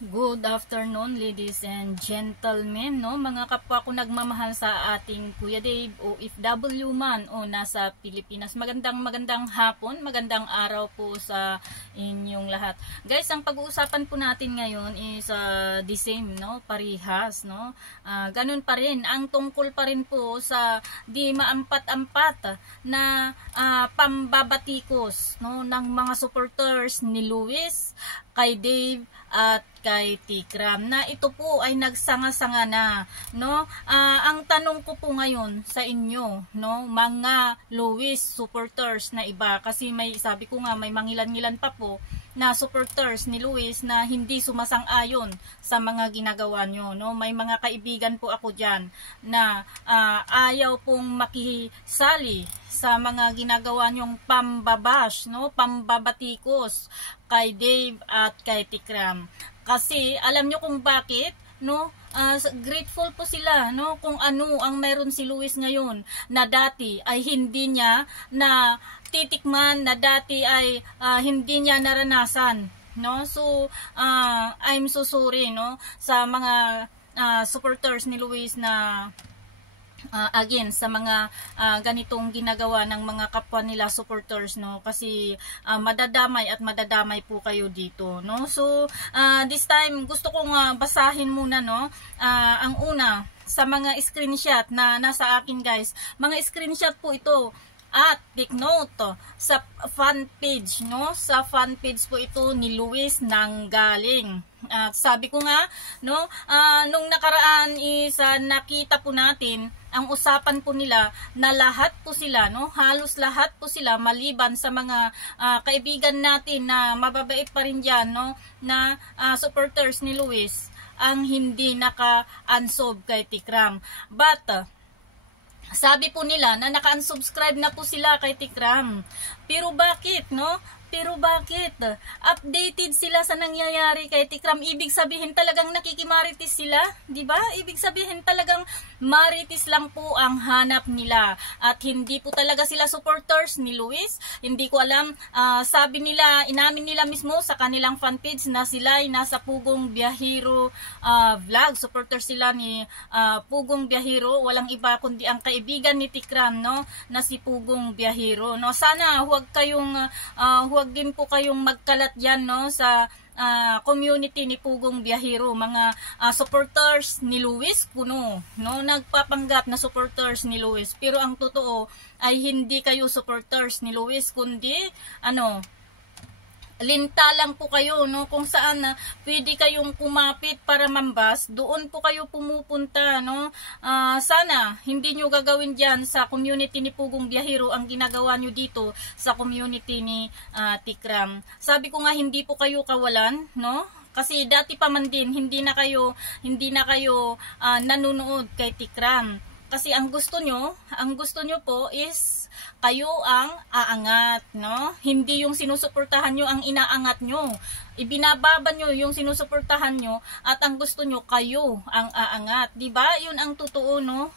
Good afternoon, ladies and gentlemen, no? Mga kapwa ko nagmamahal sa ating Kuya Dave, OFW man o nasa Pilipinas. Magandang hapon, magandang araw po sa inyong lahat. Guys, ang pag-uusapan po natin ngayon is the same, no? Parihas, no? Ganun pa rin, ang tungkol pa rin po sa di maampat-ampat na pambabatikos, no? Ng mga supporters ni Luis, kay Dave at kay Tikram, na ito po ay nagsanga-sanga na, no? Ang tanong ko po ngayon sa inyo, no, mga Luis supporters na iba, kasi may sabi ko nga may mangilan-ngilan pa po na supporters ni Luis na hindi sumasang-ayon sa mga ginagawa nyo, no? May mga kaibigan po ako diyan na ayaw pong makisali sa mga ginagawa nyong pambabash, no? Pambabatikos kay Dave at kay Tikram. Kasi alam nyo kung bakit, no? Grateful po sila, no, kung ano ang meron si Luis ngayon na dati ay hindi niya na titikman, na dati ay hindi niya naranasan, no? So I'm so sorry, no, sa mga supporters ni Luis na again sa mga ganitong ginagawa ng mga kapwa nila supporters, no, kasi madadamay at madadamay po kayo dito, no. So this time gusto kong basahin muna, no, ang una sa mga screenshot na nasa akin, guys. Mga screenshot po ito. At take note sa fan page, no, sa fan page po ito ni Luis nanggaling. At sabi ko nga, no, nung nakaraan is nakita po natin ang usapan po nila na lahat po sila, no, halos lahat po sila maliban sa mga kaibigan natin na mababait pa rin diyan, no, na supporters ni Luis ang hindi naka-unsolve kay Tikram. But sabi po nila na naka-unsubscribe na po sila kay Tikram. Pero bakit, no? Pero bakit? Updated sila sa nangyayari kay Tikram. Ibig sabihin talagang nakikimaritis sila, di ba? Ibig sabihin talagang maritis lang po ang hanap nila. At hindi po talaga sila supporters ni Luis. Hindi ko alam. Sabi nila, inamin nila mismo sa kanilang fanpage na sila ay nasa Pugong Biyahero vlog. Supporters sila ni Pugong Biyahero. Walang iba kundi ang kaibigan ni Tikram, no, na si Pugong Biyahero, no. Sana huwag din po kayong magkalat yan, no, sa community ni Pugong Biyahero, mga supporters ni Luis kuno, no, nagpapanggap na supporters ni Luis, pero ang totoo ay hindi kayo supporters ni Luis, kundi linta lang po kayo, no, kung saan pwede kayong kumapit para mambas, doon po kayo pumupunta, no. Sana hindi nyo gagawin dyan sa community ni Pugong Biyahero ang ginagawa nyo dito sa community ni Tikram. Sabi ko nga, hindi po kayo kawalan, no, kasi dati pa man din hindi na kayo nanonood kay Tikram. Kasi ang gusto nyo po is kayo ang aangat, no? Hindi yung sinusuportahan nyo ang inaangat nyo. Ibinababa nyo yung sinusuportahan nyo at ang gusto nyo kayo ang aangat. Diba? Yun ang totoo, no?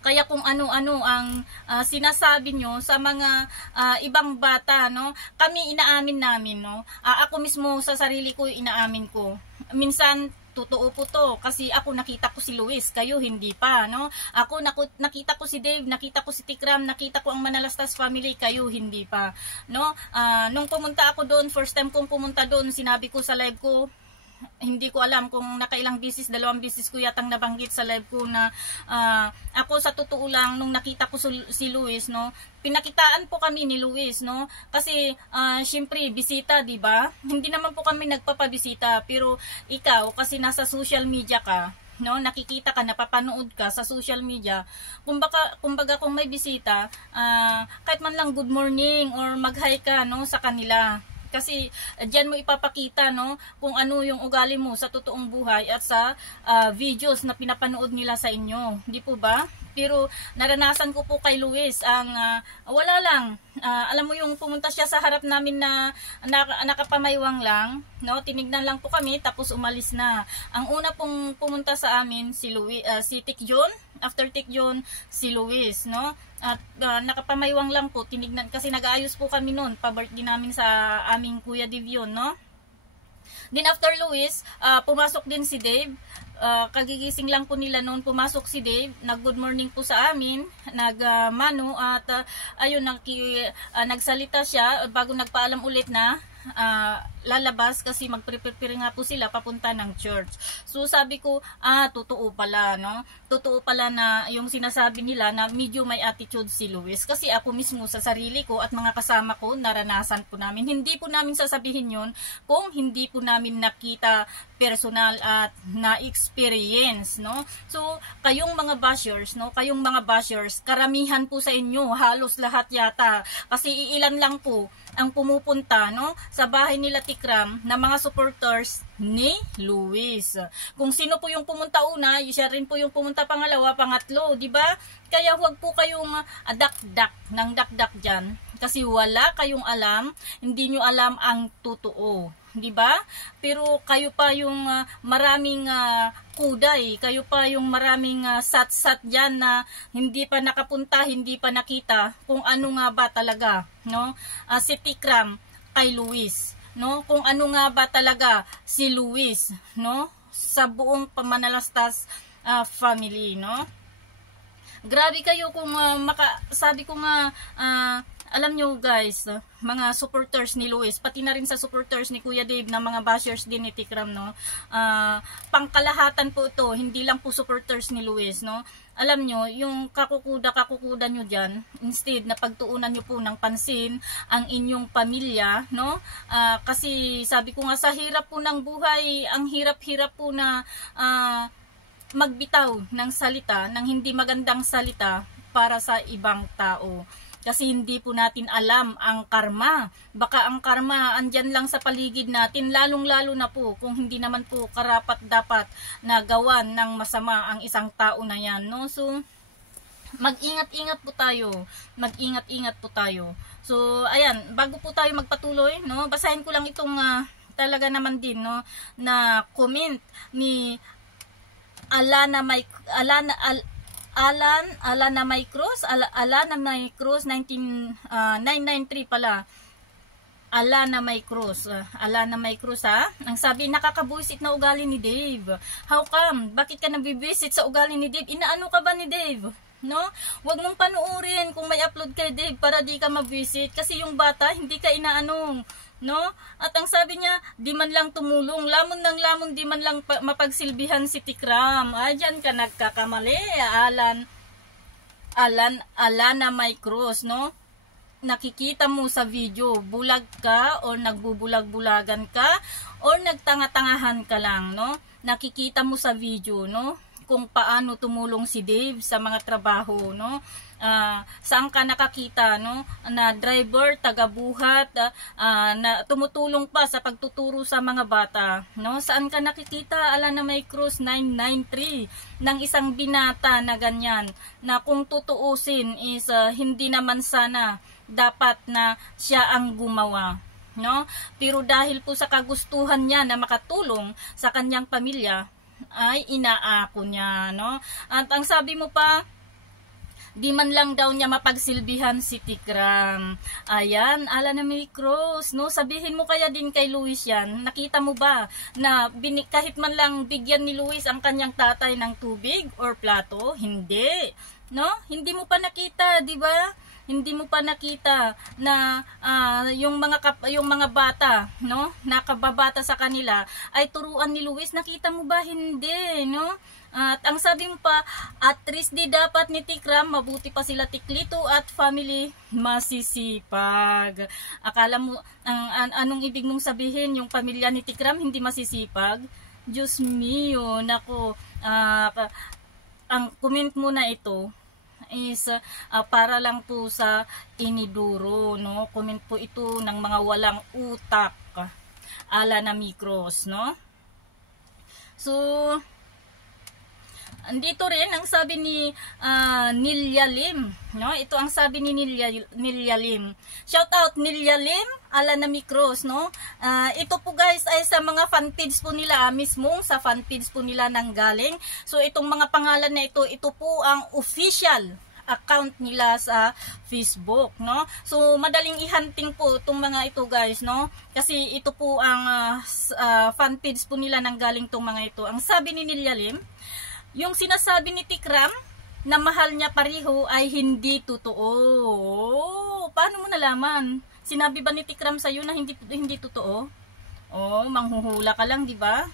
Kaya kung ano-ano ang sinasabi nyo sa mga ibang bata, no? Kami inaamin namin, no? Ako mismo sa sarili ko inaamin ko. Minsan totoo po to, kasi ako nakita ko si Luis, kayo hindi pa, no? Ako nakita ko si Dave, nakita ko si Tikram, nakita ko ang Manalastas family, kayo hindi pa, no? Nung pumunta ako doon, first time kong pumunta doon, sinabi ko sa live ko, hindi ko alam kung nakailang bisis, 2 bisis ko yatang nabanggit sa live ko na ako sa totoo lang, nung nakita ko si Luis, no, pinakitaan po kami ni Luis, no, kasi syempre bisita, di ba? Hindi naman po kami nagpapabisita, pero ikaw kasi nasa social media ka, no, nakikita ka, napapanood ka sa social media, kumbaga kung may bisita, kahit man lang good morning or mag-hi ka, no, sa kanila. Kasi diyan mo ipapakita, no, kung ano yung ugali mo sa totoong buhay at sa videos na pinapanood nila sa inyo. Di po ba? Pero naranasan ko po kay Luis ang wala lang. Alam mo yung pumunta siya sa harap namin na nakapamaywang lang, no? Tinignan lang po kami tapos umalis na. Ang una pong pumunta sa amin si Luis, si Tikjon, after Tikjon si Luis, no? At nakapamaywang lang po, tinignan kasi nag-aayos po kami noon, pa-birthday namin sa aming Kuya Divion, no? Then after Luis, pumasok din si Dave. Kagigising lang po nila noon, pumasok si Dave, nag-good morning po sa amin, nagmano at ayun, nagsalita siya bago nagpaalam ulit na lalabas kasi mag-prepare nga po sila papunta ng church. So sabi ko, totoo pala, no? Totoo pala na yung sinasabi nila na medyo may attitude si Luis. Kasi ako mismo sa sarili ko at mga kasama ko, naranasan po namin. Hindi po namin sasabihin yun kung hindi po namin nakita personal at na-experience, no? So, kayong mga bashers, no? Kayong mga bashers, karamihan po sa inyo, halos lahat yata. Kasi iilan lang po ang pumupunta, no, sa bahay nila Tikram na mga supporters ni Luis. Kung sino po yung pumunta una, siya rin po yung pumunta pangalawa, pangatlo, di ba? Kaya huwag po kayong dakdak ng dakdak diyan kasi wala kayong alam, hindi nyo alam ang totoo, di ba? Pero kayo pa yung maraming kuday, kayo pa yung maraming sat-sat diyan na hindi pa nakapunta, hindi pa nakita kung ano nga ba talaga, no? Si Tikram kay Luis, no? Kung ano nga ba talaga si Luis, no? Sa buong Pamanalastas family, no? Grabe kayo kung sabi ko nga, alam nyo guys, mga supporters ni Luis, pati na rin sa supporters ni Kuya Dave na mga bashers din ni Tikram, no? Pangkalahatan po ito, hindi lang po supporters ni Luis, no? Alam nyo, yung kakukuda nyo dyan, instead na pagtuunan nyo po ng pansin ang inyong pamilya, no? Kasi sabi ko nga sa hirap po ng buhay, ang hirap-hirap po na magbitaw ng salita, ng hindi magandang salita para sa ibang tao. Kasi hindi po natin alam ang karma. Baka ang karma andyan lang sa paligid natin, lalong-lalo na po kung hindi naman po karapat-dapat na gawan ng masama ang isang tao na yan, no? So, mag-ingat-ingat po tayo. Mag-ingat-ingat po tayo. So, ayan, bago po tayo magpatuloy, no? Basahin ko lang itong talaga naman din, no, na comment ni Alana May Cruz 993 pala. Alana May Cruz ha. Ang sabi, nakakabuisit na ugali ni Dave. How come? Bakit ka nabibisit sa ugali ni Dave? Inaano ka ba ni Dave? No? Huwag mong panuorin kung may upload kay Dave para di ka mabisit kasi yung bata hindi ka inaanong, no? At ang sabi niya, di man lang tumulong, lamon ng lamon, di man lang mapagsilbihan si Tikram. Diyan ka nagkakamali, Alana May Cruz, no? Nakikita mo sa video, bulag ka or nagbubulag-bulagan ka or nagtanga-tangahan ka lang, no? Nakikita mo sa video, no, kung paano tumulong si Dave sa mga trabaho, no? Saan ka nakakita, no, na driver, tagabuhat, na tumutulong pa sa pagtuturo sa mga bata, no? Saan ka nakikita, Alana May Cruz 993, ng isang binata na ganyan, na kung tutuusin is hindi naman sana dapat na siya ang gumawa, no? Pero dahil po sa kagustuhan niya na makatulong sa kanyang pamilya, ay inaako niya, no? At ang sabi mo pa, di man lang daw niya mapagsilbihan si Tikram. Ayan, Alana May Cruz, no? Sabihin mo kaya din kay Luis yan. Nakita mo ba na kahit man lang bigyan ni Luis ang kanyang tatay ng tubig or plato? Hindi, no? Hindi mo pa nakita, di ba? Hindi mo pa nakita na yung mga bata, no, nakababata sa kanila ay turuan ni Luis. Nakita mo ba? Hindi, no? At ang sabi mo pa, at least di dapat ni Tikram, mabuti pa sila Tiklito at family masisipag. Akala mo, anong ibig mong sabihin, yung pamilya ni Tikram hindi masisipag? Diyos mio, nako, ang comment mo na ito is para lang po sa iniduro, no? Comment po ito ng mga walang utak, Alana May Cruz, no? So, andito rin ang sabi ni Nilya Lim, no? Ito ang sabi ni Nilya Lim. Shout out Nilya Lim, Alana May Cruz, no? Ito po guys ay sa mga fan page po nila, mismo sa fan page po nila nang galing. So itong mga pangalan na ito po ang official account nila sa Facebook, no? So madaling i-hunting po itong mga ito, guys, no? Kasi ito po ang fan page po nila nang galing tong mga ito. Ang sabi ni Nilyalim, yung sinasabi ni Tikram na mahal niya pareho ay hindi totoo. Paano mo nalaman? Sinabi ba ni Tikram sa'yo na hindi totoo? Oh, manghuhula ka lang, di ba?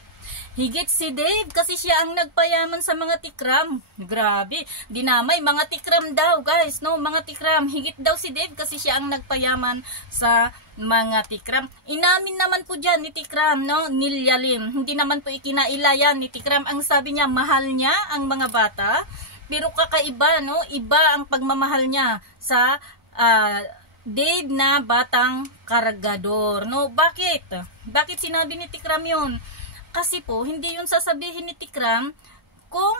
Higit si Dave kasi siya ang nagpayaman sa mga Tikram. Grabe, dinamay, mga Tikram daw, guys, no? Mga Tikram, higit daw si Dave kasi siya ang nagpayaman sa mga Tikram. Inamin naman po dyan ni Tikram, no? Nilyalim. Hindi naman po ikinailayan ni Tikram. Ang sabi niya, mahal niya ang mga bata. Pero kakaiba, no? Iba ang pagmamahal niya sa Dave na batang kargador, no? Bakit? Bakit sinabi ni Tikram yun? Kasi po, hindi yun sasabihin ni Tikram kung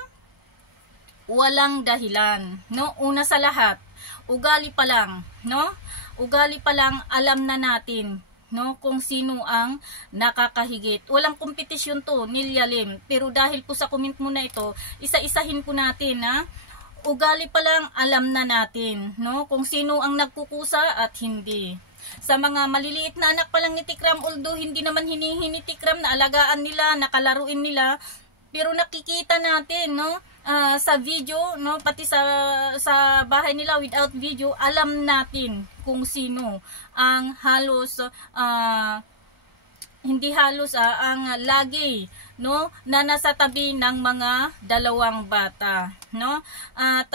walang dahilan, no? Una sa lahat, ugali pa lang, no? Ugali pa lang, alam na natin, no, kung sino ang nakakahigit. Walang kompetisyon to, Nilyalim. Pero dahil po sa comment mo na ito, isa-isahin po natin, ha? Ugali pa lang, alam na natin, no, kung sino ang nagkukusa at hindi. Sa mga maliliit na anak pa lang ni Tikram, although hindi naman hinihingi ni Tikram na alagaan nila, nakalaruin nila, pero nakikita natin, no, sa video, no, pati sa bahay nila without video, alam natin kung sino ang halos hindi halos ang lagi, no, na nasa tabi ng mga dalawang bata, no? At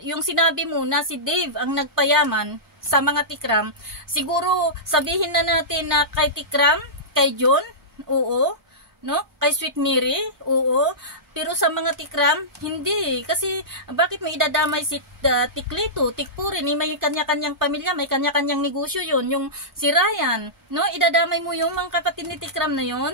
yung sinabi mo na si Dave ang nagpayaman sa mga Tikram, siguro sabihin na natin na kay Tikram, kay John, oo, no? Kay Sweet Mary, oo. Pero sa mga Tikram, hindi. Kasi bakit may idadamay si Tiklito, Tikpurin, may kanya-kanyang pamilya, may kanya-kanyang negosyo yun. Yung si Ryan, no? Idadamay mo yung mga kapatid ni Tikram na yun.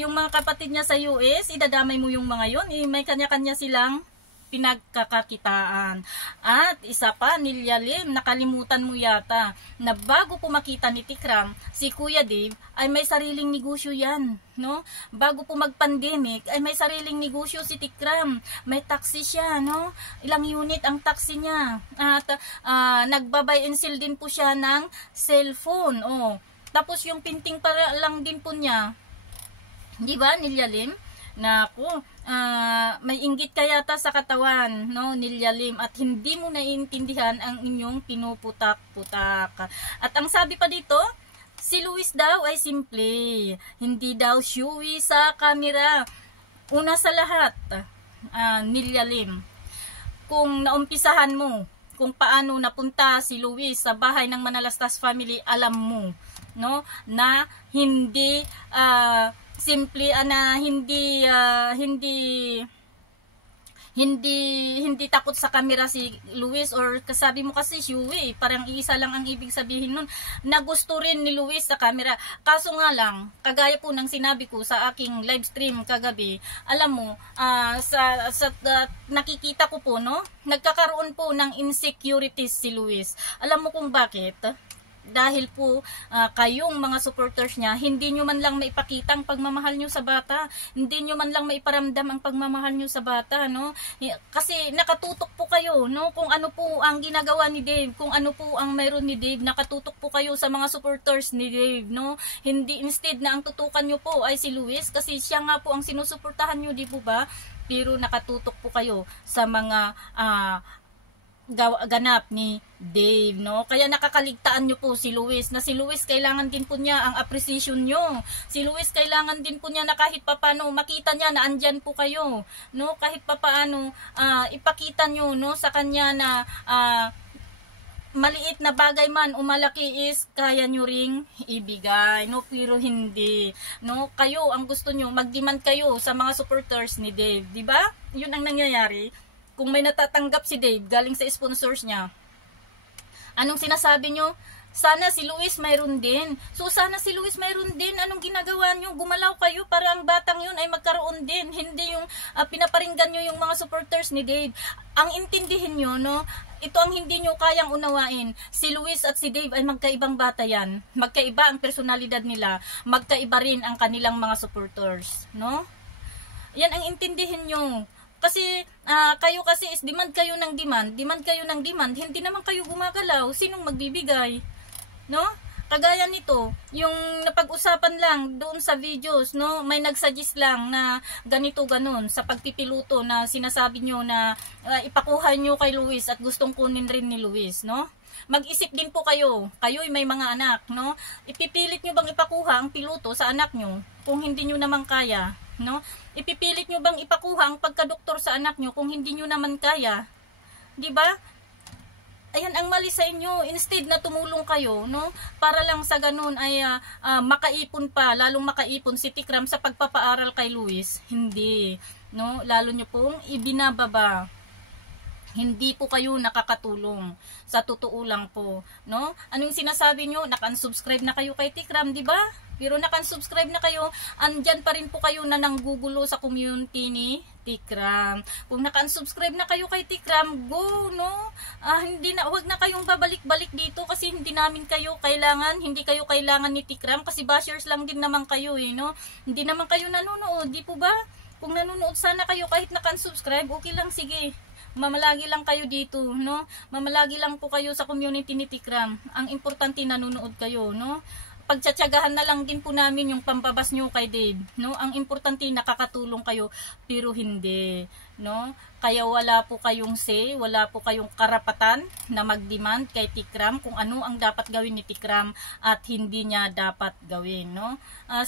Yung mga kapatid niya sa US, idadamay mo yung mga yun. May kanya-kanya silang pinagkakakitaan. At isa pa, Nilyalim, nakalimutan mo yata na bago po makita ni Tikram, si Kuya Dave ay may sariling negosyo yan, no? Bago po mag-pandemic ay may sariling negosyo si Tikram. May taxi siya, no? Ilang unit ang taxi niya. At nagbabay and sell din po siya ng cellphone. Oh. Tapos yung pinting para lang din po niya. Di ba, Nilyalim? Naku, may inggit ka yata sa katawan, no, Nilyalim, at hindi mo naiintindihan ang inyong pinuputak-putak. At ang sabi pa dito, si Luis daw ay simple, hindi daw showy sa camera. Una sa lahat, Nilyalim, kung naumpisahan mo kung paano napunta si Luis sa bahay ng Manalastas family, alam mo, no, na hindi simple na hindi takot sa camera si Luis, or kasabi mo kasi Shuey, parang iisa lang ang ibig sabihin nun, na gusto rin ni Luis sa camera. Kaso nga lang, kagaya po ng sinabi ko sa aking live stream kagabi, alam mo, nakikita ko po, no, nagkakaroon po ng insecurities si Luis. Alam mo kung bakit? Dahil po kayong mga supporters niya, hindi nyo man lang maipakita ang pagmamahal nyo sa bata, hindi nyo man lang maiparamdam ang pagmamahal nyo sa bata, no? Kasi nakatutok po kayo, no? Kung ano po ang ginagawa ni Dave, kung ano po ang mayroon ni Dave, nakatutok po kayo sa mga supporters ni Dave, no? Hindi, instead na ang tutukan nyo po ay si Luis, kasi siya nga po ang sinusuportahan nyo, di po ba? Pero nakatutok po kayo sa mga ganap ni Dave, no? Kaya nakakaligtaan nyo po si Luis, na si Luis kailangan din po niya ang appreciation nyo. Si Luis kailangan din po niya na kahit papano makita niya na andyan po kayo, no? Kahit papaano ipakita nyo, no, sa kanya na maliit na bagay man o malaki is kaya nyo ring ibigay, no? Pero hindi, no? Kayo ang gusto nyo, mag-demand kayo sa mga supporters ni Dave, di ba? Yun ang nangyayari. Kung may natatanggap si Dave galing sa sponsors niya, anong sinasabi nyo? Sana si Luis mayroon din. So sana si Luis mayroon din. Anong ginagawa nyo? Gumalaw kayo para ang batang yun ay magkaroon din. Hindi yung pinaparinggan nyo yung mga supporters ni Dave. Ang intindihin nyo, no? Ito ang hindi nyo kayang unawain. Si Luis at si Dave ay magkaibang bata yan. Magkaiba ang personalidad nila. Magkaiba rin ang kanilang mga supporters, no? Yan ang intindihin nyo. Kasi kayo kasi is demand kayo ng demand, hindi naman kayo gumagalaw, sinong magbibigay, no? Kagaya nito, yung napag-usapan lang doon sa videos, no, may nagsuggest lang na ganito ganon sa pagpipiluto na sinasabi nyo na ipakuha nyo kay Luis at gustong kunin rin ni Luis, no? Mag-isip din po kayo, kayo'y may mga anak, no? Ipipilit nyo bang ipakuha ang piluto sa anak nyo kung hindi nyo naman kaya, no? Ipipilit nyo bang ipakuha ang pagkadoktor sa anak nyo kung hindi nyo naman kaya? 'Di ba? Ayan ang mali sa inyo. Instead na tumulong kayo, no? Para lang sa ganun ay makaipon pa, lalong makaipon si Tikram sa pagpapaaral kay Luis. Hindi, no? Lalo nyo pong ibinababa. Hindi po kayo nakakatulong. Sa totoo lang po, no? Anong sinasabi nyo? Naka-unsubscribe na kayo kay Tikram, di ba? Pero naka-unsubscribe na kayo, andyan pa rin po kayo na nanggugulo sa community ni Tikram. Kung naka-unsubscribe na kayo kay Tikram, go, no? Huwag na kayong babalik-balik dito kasi hindi kayo kailangan ni Tikram kasi bashers lang din naman kayo, no? Hindi naman kayo nanonood, di po ba? Kung nanonood sana kayo kahit naka-unsubscribe, okay lang, sige. Mamalagi lang kayo dito, no? Mamalagi lang po kayo sa community ni Tikram. Ang importante nanonood kayo, no? Pagtsatsagahan na lang din po namin yung pambabas nyo kay Dave, no? Ang importante nakakatulong kayo, pero hindi, no? Kaya wala po kayong say, wala po kayong karapatan na mag-demand kay Tikram kung ano ang dapat gawin ni Tikram at hindi niya dapat gawin, no?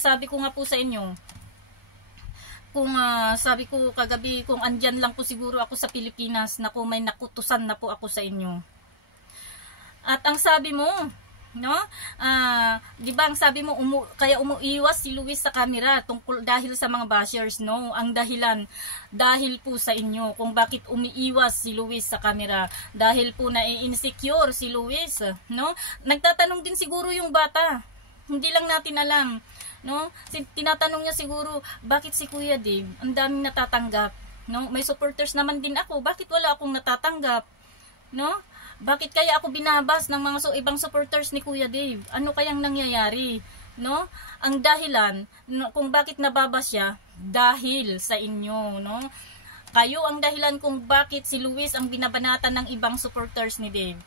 Sabi ko nga po sa inyo, sabi ko kagabi, kung andyan lang po siguro ako sa Pilipinas, naku, may nakutusan na po ako sa inyo. At ang sabi mo, no? 'Di ba ang sabi mo kaya umuiwas si Luis sa camera tungkol dahil sa mga bashers, no? Ang dahilan dahil po sa inyo kung bakit umiiwas si Luis sa camera, dahil po na-insecure si Luis, no? Nagtatanong din siguro yung bata. Hindi lang natin alam, no? Tinatanong niya siguro, bakit si Kuya Dave ang daming natatanggap, no? May supporters naman din ako, bakit wala akong natatanggap, no? Bakit kaya ako binabas ng mga ibang supporters ni Kuya Dave? Ano kayang nangyayari, no? Ang dahilan kung bakit nababas siya, dahil sa inyo, no? Kayo ang dahilan kung bakit si Luis ang binabanatan ng ibang supporters ni Dave,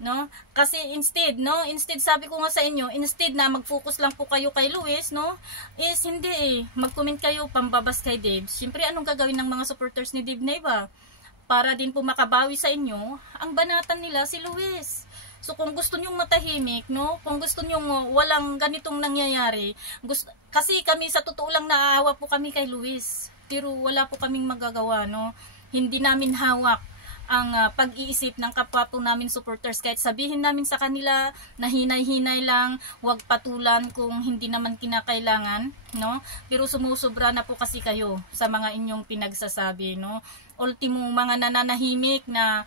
no? Kasi instead sabi ko nga sa inyo, instead na mag-focus lang po kayo kay Luis, no? Is hindi mag-comment kayo pambabas kay Dave. Siyempre, anong gagawin ng mga supporters ni Dave na iba? Para din po makabawi sa inyo, ang banatan nila si Luis. So kung gusto nyong matahimik, no? Kung gusto nyong walang ganitong nangyayari, kasi kami sa totoo lang naaawa po kami kay Luis. Pero wala po kaming magagawa, no? Hindi namin hawak ang pag-iisip ng kapwa po namin supporters, kahit sabihin namin sa kanila na hinay-hinay lang, huwag patulan kung hindi naman kinakailangan, no? Pero sumusobra na po kasi kayo sa mga inyong pinagsasabi, no? Ultimo mga nananahimik na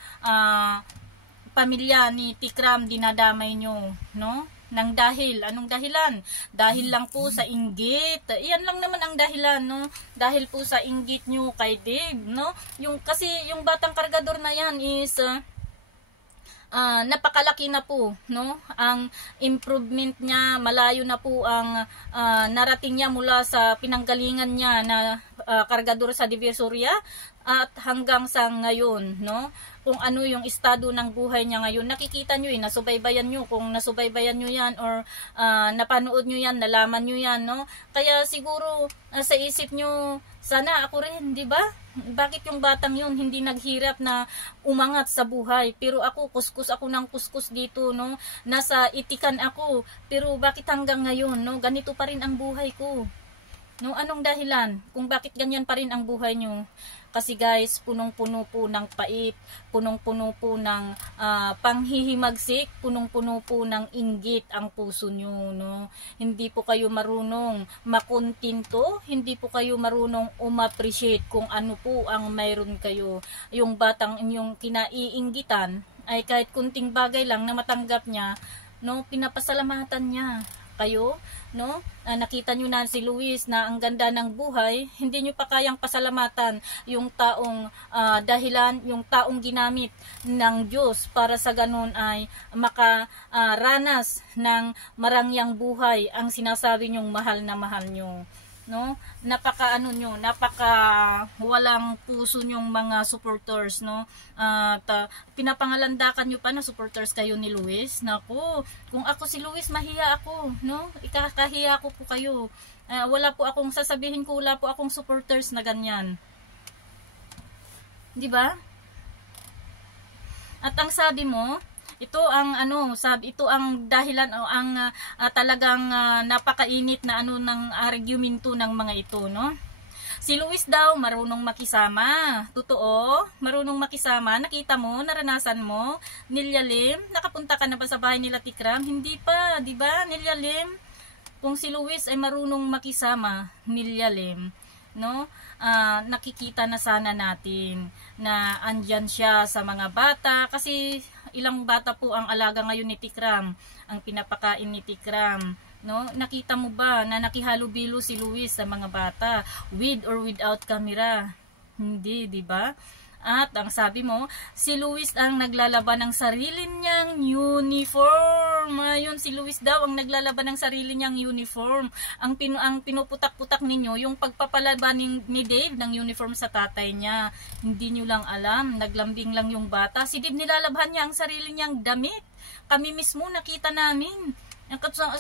pamilya ni Tikram dinadamay nyo, no? Nang anong dahilan? Dahil lang po sa inggit. Iyan lang naman ang dahilan, no? Dahil po sa inggit nyo kay Dave, no? Kasi yung batang kargador na yan is napakalaki na po, no? Ang improvement niya, malayo na po ang narating niya mula sa pinanggalingan niya na kargador sa Divisoria at hanggang sa ngayon, no? Kung ano yung estado ng buhay niya ngayon, nakikita nyo nasubaybayan nyo, kung nasubaybayan nyo yan or napanood nyo yan, nalaman nyo yan, no? Kaya siguro sa isip nyo, sana ako rin, di ba? Bakit yung batang yun hindi naghirap na umangat sa buhay? Pero ako, kuskus ako ng kuskus dito, no? Nasa itikan ako, pero bakit hanggang ngayon, no? Ganito pa rin ang buhay ko. No, anong dahilan kung bakit ganyan pa rin ang buhay nyo? Kasi guys, punong-puno po ng pait, punong-puno po ng panghihimagsik, punong-puno po ng inggit ang puso nyo, no? Hindi po kayo marunong makontinto, hindi po kayo marunong umappreciate kung ano po ang mayroon kayo. Yung batang inyong kinaiinggitan ay kahit kunting bagay lang na matanggap niya, no, pinapasalamatan niya kayo, no? Nakita nyo na si Luis na ang ganda ng buhay, hindi nyo pa kayang pasalamatan yung taong dahilan, yung taong ginamit ng Diyos para sa ganun ay makaranas ng marangyang buhay ang sinasabi nyong mahal na mahal nyo. no? Napaka ano nyo, napaka walang puso nyong mga supporters, no? At pinapangalandakan nyo pa na supporters kayo ni Luis. Nako, kung ako si Luis, mahiya ako, no? Ikakahiya ko po kayo. Wala po akong sasabihin ko, wala po akong supporters na ganyan. 'Di ba? At ang sabi mo, ito ang ito ang dahilan o ang talagang napakainit na ng argumento ng mga ito, no? Si Luis daw marunong makisama. Totoo? Marunong makisama? Nakita mo, naranasan mo? Nilyalim? Nakapunta ka na ba sa bahay nila Tikram? Hindi pa, 'di ba? Nilyalim. Kung si Luis ay marunong makisama, nilyalim, no? Nakikita na sana natin na andyan siya sa mga bata, kasi ilang bata po ang alaga ngayon ni Tikram, ang pinapakain ni Tikram, no? Nakita mo ba na nakihalubilo si Luis sa mga bata with or without camera? Hindi, di ba? At ang sabi mo, si Luis ang naglalaban ng sarili niyang uniform. Ayun, si Luis daw ang naglalaban ng sarili niyang uniform. Ang pinuputak-putak ninyo, yung pagpapalaban ni Dave ng uniform sa tatay niya. Hindi niyo lang alam, naglambing lang yung bata. Si Dave nilalabhan niya ang sarili niyang damit. Kami mismo nakita namin.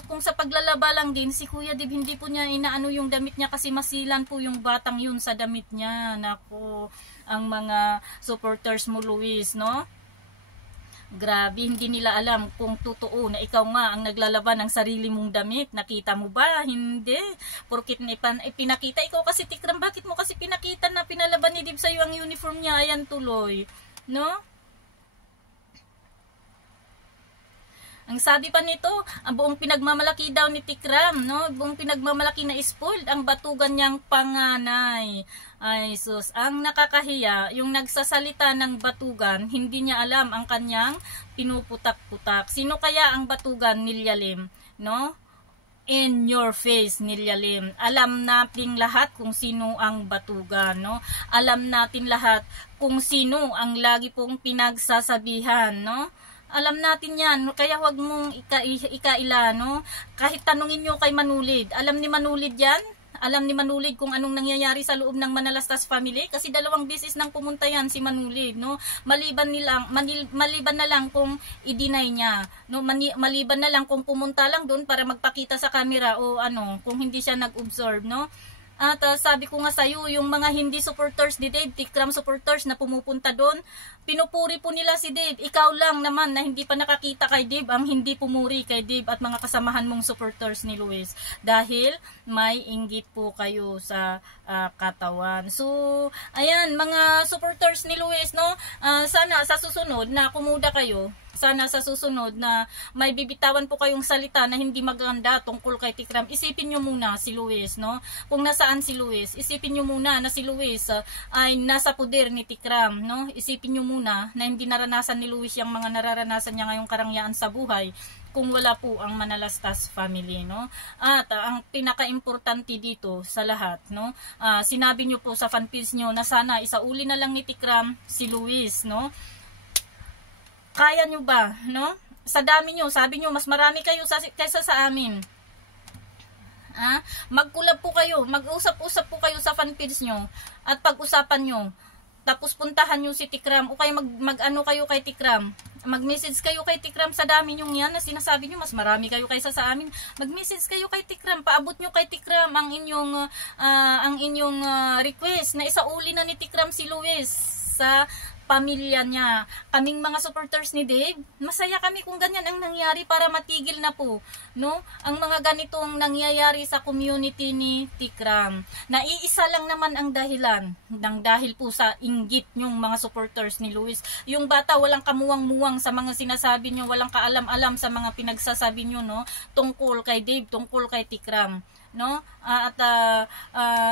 Kung sa paglalaba lang din, si Kuya Dave hindi po niya inaano yung damit niya kasi masilan po yung batang yun sa damit niya. Nako, ang mga supporters mo, Luis, no? Grabe, hindi nila alam kung totoo na ikaw nga ang naglalaban ng sarili mong damit. Nakita mo ba? Hindi. Porkit pinakita, ikaw kasi Tikram, bakit mo kasi pinakita na pinalaban ni Dave sa'yo ang uniform niya? Ayan tuloy, no? Ang sabi pa nito, ang buong pinagmamalaki daw ni Tikram, no? Buong pinagmamalaki na spoiled ang batugan niyang panganay. Ay sus, ang nakakahiya, yung nagsasalita ng batugan, hindi niya alam ang kanyang pinuputak-putak. Sino kaya ang batugan, Nilyalim, no? In your face, Nilyalim. Alam nating lahat kung sino ang batugan, no? Alam natin lahat kung sino ang lagi pong pinagsasabihan, no? Alam natin yan, kaya wag mong ikaila, no? Kahit tanungin nyo kay Manulid, alam ni Manulid yan? Alam ni Manulid kung anong nangyayari sa loob ng Manalastas family? Kasi 2 beses nang pumunta yan si Manulid, no? Maliban na lang kung i-deny niya, no? Maliban na lang kung pumunta lang doon para magpakita sa camera o kung hindi siya nag-observe, no? At sabi ko nga sa'yo, yung mga hindi supporters ni Dave, Tikram supporters na pumupunta doon, pinupuri po nila si Dave. Ikaw lang naman na hindi pa nakakita kay Dave ang hindi pumuri kay Dave at mga kasamahan mong supporters ni Luis. Dahil may inggit po kayo sa katawan. So, ayan, mga supporters ni Luis, no? Sana sa susunod na kumuda kayo. Sana sa susunod na may bibitawan po kayong salita na hindi maganda tungkol kay Tikram. Isipin nyo muna si Luis, no? Kung nasaan si Luis, isipin nyo muna na si Luis ay nasa poder ni Tikram, no? Isipin nyo muna na hindi naranasan ni Luis yung mga nararanasan niya ngayong karangyaan sa buhay kung wala po ang Manalastas family, no? At ang pinaka-importante dito sa lahat, no? Sinabi nyo po sa fanpage nyo na sana isauli na lang ni Tikram si Luis, no? Kaya nyo ba, no? Sa dami nyo, sabi nyo, mas marami kayo kaysa sa amin. Magkulab po kayo, mag-usap-usap po kayo sa fanpage nyo at pag-usapan nyo. Tapos puntahan nyo si Tikram o kayo mag-ano kayo kay Tikram. Mag-message kayo kay Tikram sa dami nyo yan na sinasabi nyo, mas marami kayo kaysa sa amin. Mag-message kayo kay Tikram, paabot nyo kay Tikram ang inyong request na isauli na ni Tikram si Luis sa pamilya niya. Kaming mga supporters ni Dave, masaya kami kung ganyan ang nangyari para matigil na po, no? Ang mga ganitong nangyayari sa community ni Tikram. Naiisa lang naman ang dahilan dahil po sa inggit nyong mga supporters ni Luis. Yung bata walang kamuwang-muwang sa mga sinasabi nyo, walang kaalam-alam sa mga pinagsasabi nyo, no? Tungkol kay Dave, tungkol kay Tikram, no?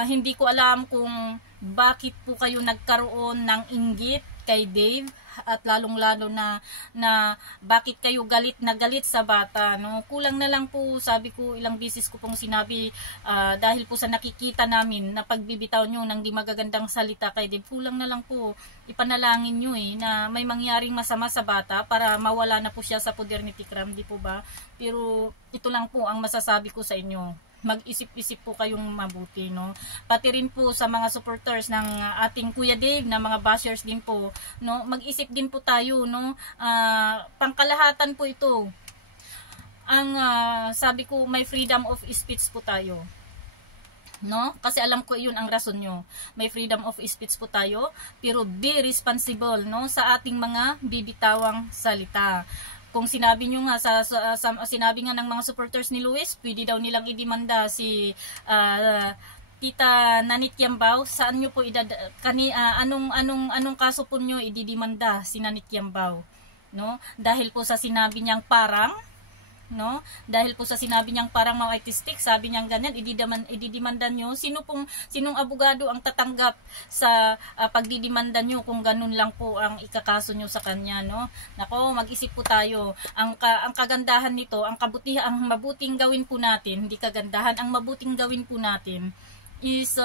Hindi ko alam kung bakit po kayo nagkaroon ng inggit kay Dave at lalong-lalo na bakit kayo galit na galit sa bata, no? Kulang na lang po, sabi ko ilang beses ko pong sinabi, dahil po sa nakikita namin na pagbibitaw nyo ng di magagandang salita kay Dave, kulang na lang po ipanalangin nyo na may mangyaring masama sa bata para mawala na po siya sa poder ni Tikram, di po ba? Pero ito lang po ang masasabi ko sa inyo. mag-isip-isip po kayong mabuti, no? Pati rin po sa mga supporters ng ating Kuya Dave, na mga bashers din po, no? Mag-isip din po tayo, no? Pangkalahatan po ito. Ang sabi ko, may freedom of speech po tayo, no? Kasi alam ko yun ang rason nyo. May freedom of speech po tayo, pero be responsible, no, sa ating mga bibitawang salita. Kung sinabi nyo nga sinabi nga ng mga supporters ni Luis, pwede daw nilang idemanda si Tita Nanit Yambao. Saan nyo po anong kaso po nyo ididemanda si Nanit Yambao, no? Dahil po sa sinabi niyang parang, no? Dahil po sa sinabi niyang parang mga artistic, sabi niyang ganyan, ididemandan nyo. Sinong abogado ang tatanggap sa pagdidemanda nyo kung ganun lang po ang ikakaso nyo sa kanya, no? Nako, mag-isip po tayo. Ang kagandahan nito, ang mabuting gawin po natin, hindi kagandahan, ang mabuting gawin po natin is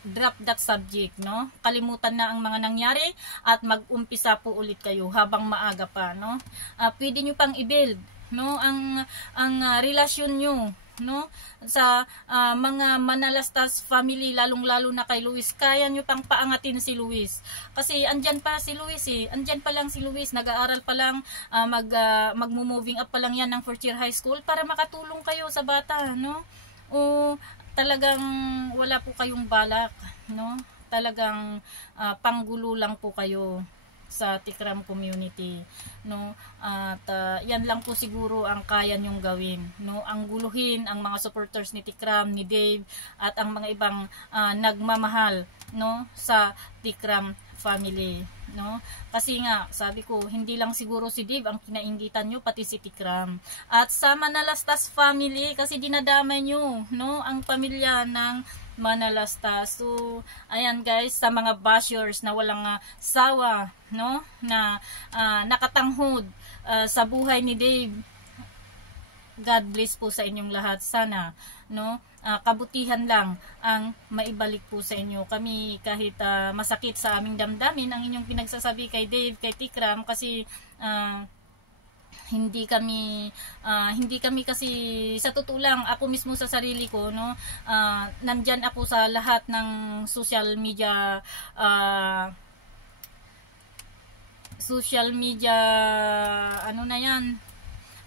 drop that subject, no? Kalimutan na ang mga nangyari at mag-umpisa po ulit kayo habang maaga pa, no? Pwede nyo pang i-build, no, ang relasyon nyo, no, sa mga Manalastas family, lalong-lalo na kay Luis. Kaya nyo pang paangatin si Luis. Kasi andyan pa si Luis andyan pa lang si Luis, nag-aaral pa lang, magmo-moving up pa lang yan ng 4th year high school para makatulong kayo sa bata, no? O talagang wala po kayong balak, no? Talagang panggulo lang po kayo sa Tikram community, no? At yan lang po siguro ang kaya nyong gawin, no? Ang guluhin ang mga supporters ni Tikram, ni Dave, at ang mga ibang nagmamahal, no, sa Tikram family, no? Kasi nga, sabi ko, hindi lang siguro si Dave ang kinainggitan nyo, pati si Tikram. At sa Manalastas family, kasi dinadamay nyo, no, ang pamilya ng Manalastas. So, ayan guys, sa mga bashers na walang sawa, no, na nakatanghod sa buhay ni Dave, God bless po sa inyong lahat. Sana, no, kabutihan lang ang maibalik po sa inyo. Kami, kahit masakit sa aming damdamin ang inyong pinagsasabi kay Dave, kay Tikram, kasi hindi kami kasi, sa totoo lang, ako mismo sa sarili ko, no, nandyan ako sa lahat ng social media ano na yan,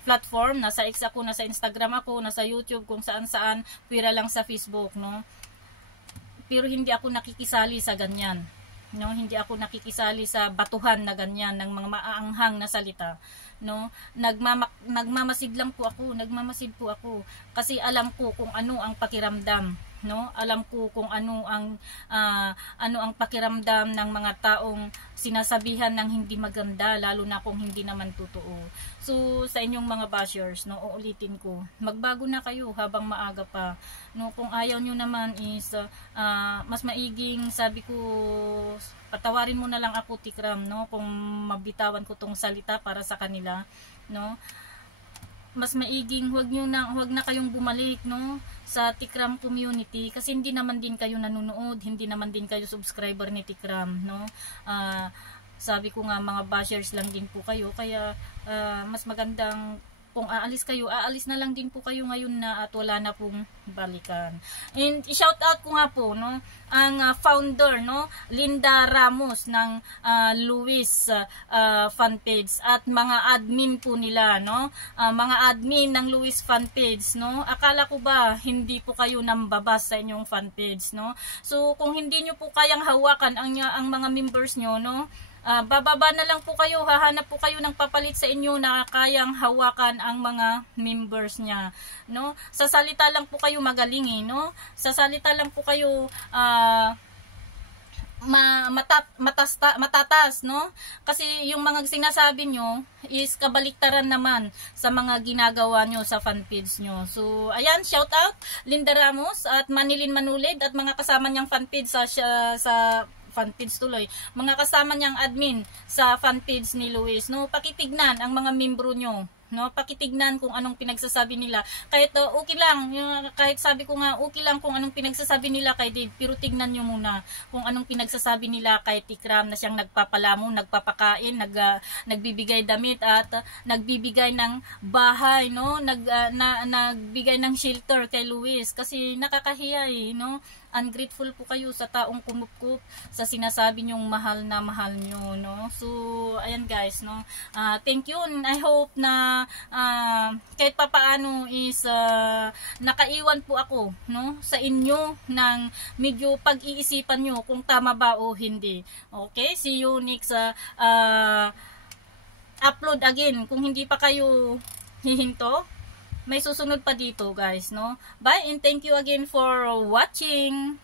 platform. Nasa X ako, nasa Instagram ako, nasa YouTube, kung saan-saan, pwera lang sa Facebook, no? Pero hindi ako nakikisali sa ganyan, no? Hindi ako nakikisali sa batuhan na ganyan ng mga maaanghang na salita, no? Nagmamasid po ako kasi alam ko kung ano ang pakiramdam, no? Alam ko kung ano ang pakiramdam ng mga taong sinasabihan ng hindi maganda, lalo na kung hindi naman totoo. So, sa inyong mga bashers, no, uulitin ko, magbago na kayo habang maaga pa, no? Kung ayaw nyo naman is mas maiging, sabi ko, patawarin mo na lang ako, Tikram, no, kung mabitawan ko tong salita para sa kanila, no? Mas maiging wag na kayong bumalik, no, sa Tikram community, kasi hindi naman din kayo nanonood, hindi naman din kayo subscriber ni Tikram, no? Sabi ko nga, mga bashers lang din po kayo, kaya mas magandang kung aalis kayo, aalis na lang din po kayo ngayon na, at wala na pong balikan. And i-shout out ko nga po, no, ang founder, no, Linda Ramos ng Luis fan page, at mga admin po nila, no, mga admin ng Luis fan page, no. Akala ko ba hindi po kayo nambabas sa inyong fan page, no? So kung hindi nyo po kayang hawakan ang mga members nyo, no, bababa na lang po kayo, hahanap po kayo ng papalit sa inyo na kayang hawakan ang mga members niya, no? Sa salita lang po kayo magaling, no? Sa salita lang po kayo matatas, no? Kasi yung mga sinasabi nyo is kabaliktaran naman sa mga ginagawa nyo sa fanpage nyo. So, ayan, shout out Linda Ramos at Manilin Manulid at mga kasama niyang fanpage sa fanpage tuloy, mga kasama niyang admin sa fanpage ni Luis, no? Pakitignan ang mga membro nyo, no? Pakitignan kung anong pinagsasabi nila. Kahit okay lang, kahit sabi ko nga okay lang kung anong pinagsasabi nila kay Dave, pero tignan nyo muna kung anong pinagsasabi nila kay Tikram na siyang nagpapalamo, nagpapakain, nagbibigay damit at nagbibigay ng bahay, no? Nagbigay ng shelter kay Luis kasi nakakahiya no? Ungrateful po kayo sa taong kumukup sa sinasabi nyong mahal na mahal nyo, no? So, ayan guys, no? Thank you. I hope na kahit papaano is nakaiwan po ako, no? Sa inyo ng medyo pag-iisipan nyo kung tama ba o hindi. Okay? See you next upload again. Kung hindi pa kayo hihinto, may susunod pa dito guys, no? Bye and thank you again for watching.